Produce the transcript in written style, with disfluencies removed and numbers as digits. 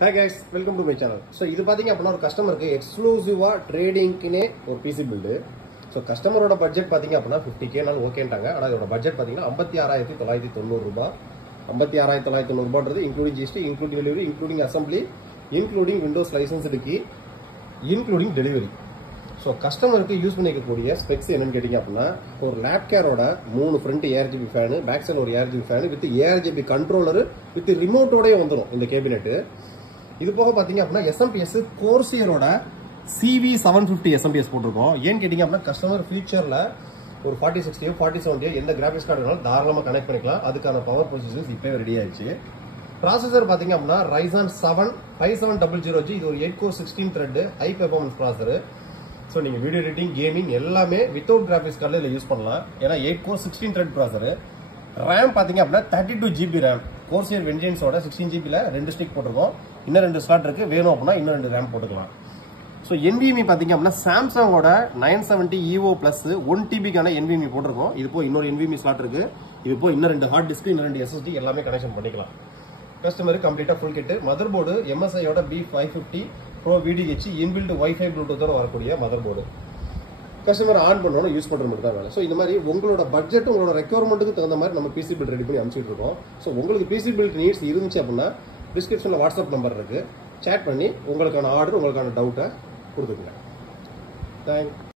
Hi guys, welcome to my channel. So இது பாத்தீங்க அப்படினா ஒரு கஸ்டமருக்கு எக்ஸ்க்ளூசிவா ட்ரேடிங்க்குனே ஒரு PC build. So கஸ்டமரோட பட்ஜெட் பாத்தீங்க அப்படினா 50k நால ஓகேன்றாங்க. ஆனா இதோட பட்ஜெட் பாத்தீங்கன்னா 56990 ரூபாய். 56990 ரூபாய்ன்றது including GST, including delivery, including assembly, including Windows licensed key, including delivery. So கஸ்டமருக்கு யூஸ் பண்ணிக்கக்கூடிய ஸ்பெக்ஸ் என்னன்னு கேட்டிங்க அப்படினா ஒரு லேப் கேரோட 3 ஃப்ரண்ட் ARGB ஃபேன், பேக் சைடுல ஒரு ARGB fan with ARGB controller with ரிமோட்டோடயே வந்துரும் இந்த கேபினெட். இது போக பாத்தீங்க அப்படினா SMPS கோர்சியரோட CV750 SMPS போட்டுருக்கோம். ஏன் கேட்டிங்க அப்படினா கஸ்டமர் ஃபியூச்சர்ல ஒரு 4060 4070 எந்த கிராபிக்ஸ் கார்டு வேணாலும் தாராளமா கனெக்ட் பண்ணிக்கலாம். அதுக்கான பவர் ப்ரொசஸர்ஸ் இப்பவே ரெடி ஆயிடுச்சு. ப்ராசஸர் பாத்தீங்க அப்படினா Ryzen 7 5700G, இது ஒரு 8 core 16 thread high performance processor. So நீங்க வீடியோ எடிட்டிங், கேமிங் எல்லாமே வித்தவுட் கிராபிக்ஸ் கார்டுல இதுல யூஸ் பண்ணலாம். ஏன்னா 8 கோர் 16 த்ரெட் ப்ராசஸர். RAM பாத்தீங்க அப்படினா 32GB RAM. கோர்சியர் வென்ஜன்ஸோட 16GB ல 2 ஸ்டிக் போட்டுருக்கோம். இன்னும் 2 ஸ்லாட் இருக்கு, வேணும் அப்படினா இன்னும் 2 RAM போட்டுக்கலாம். சோ NVMe பாத்தீங்க அப்படினா சாம்சங்கோட 970 EVO Plus 1TB கான NVMe போட்டுருக்கோம். இது போய் இன்னொரு NVMe ஸ்லாட் இருக்கு. இது போய் இன்னும் 2 ஹார்ட் டிஸ்க், இன்னும் 2 SSD எல்லாமே கனெக்ஷன் பண்ணிக்கலாம். கஸ்டமர் கம்ப்ளீட்டா full kit. Mother board MSI ஓட B550 Pro VDH inbuilt Wi-Fi Bluetooth வரக்கூடிய மதர் போர்டு. கஸ்டமர் ஆன் பண்ணனும், யூஸ் பண்ற மட்டும் தான் வேலை. சோ இந்த மாதிரி உங்களோட பட்ஜெட் உங்களோட ரெக்யர்மென்ட்க்கு தகுந்த மாதிரி நம்ம PC build ரெடி பண்ணி அனுப்பிச்சிட்டு இருக்கோம். சோ உங்களுக்கு PC build நீட்ஸ் இருந்துச்சு அப்படினா டிஸ்கிரிப்ஷன்ல வாட்ஸ்அப் நம்பர் இருக்கு, சேட் பண்ணி உங்களுக்கான ஆர்டர், உங்களுக்கான டவுட்டை கொடுத்துக்கங்க. தேங்க்ஸ்.